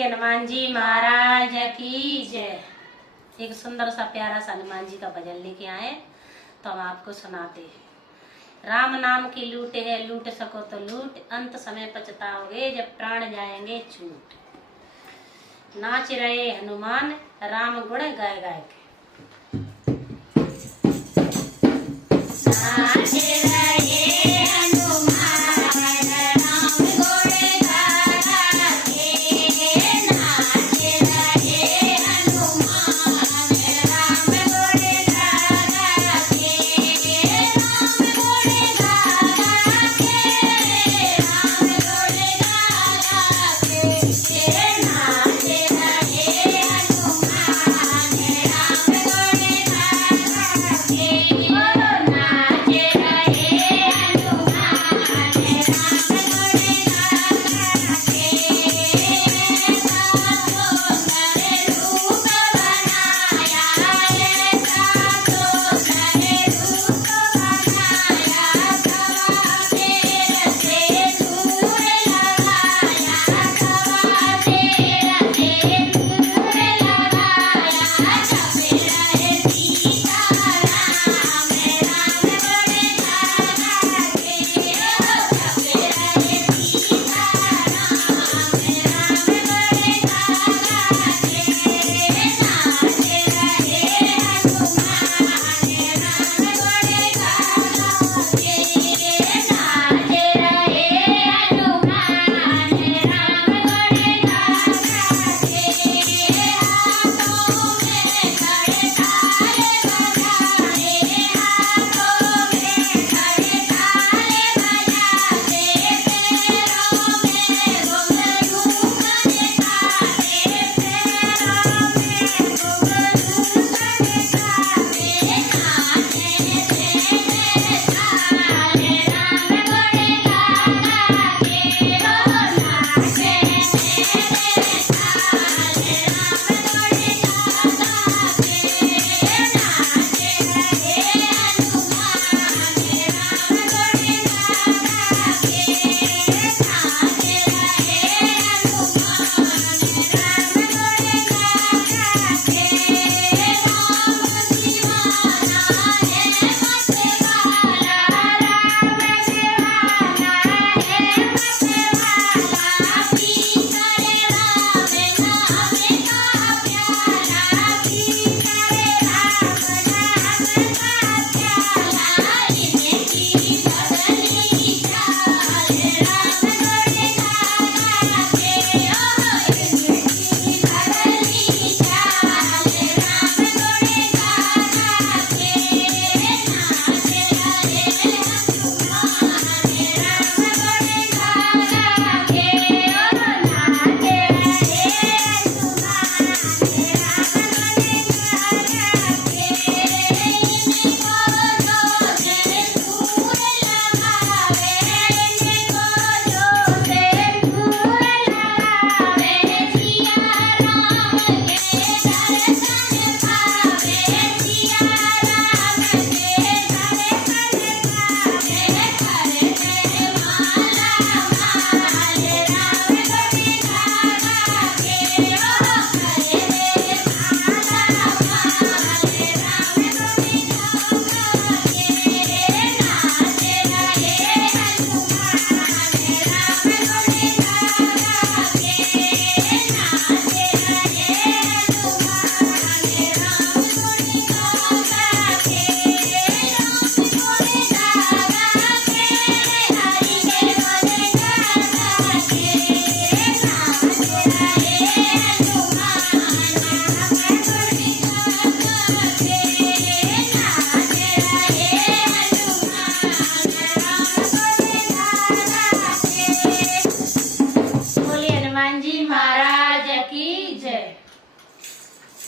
बोलिए हनुमान जी महाराज की जय। एक सुंदर सा प्यारा सा हनुमान जी का भजन लेके आए तो हम आपको सुनाते हैं। राम नाम की लूट है, लूट सको तो लूट, अंत समय पछताओगे जब प्राण जाएंगे छूट। नाच रहे हनुमान राम गुण गाय गाय के। नाचे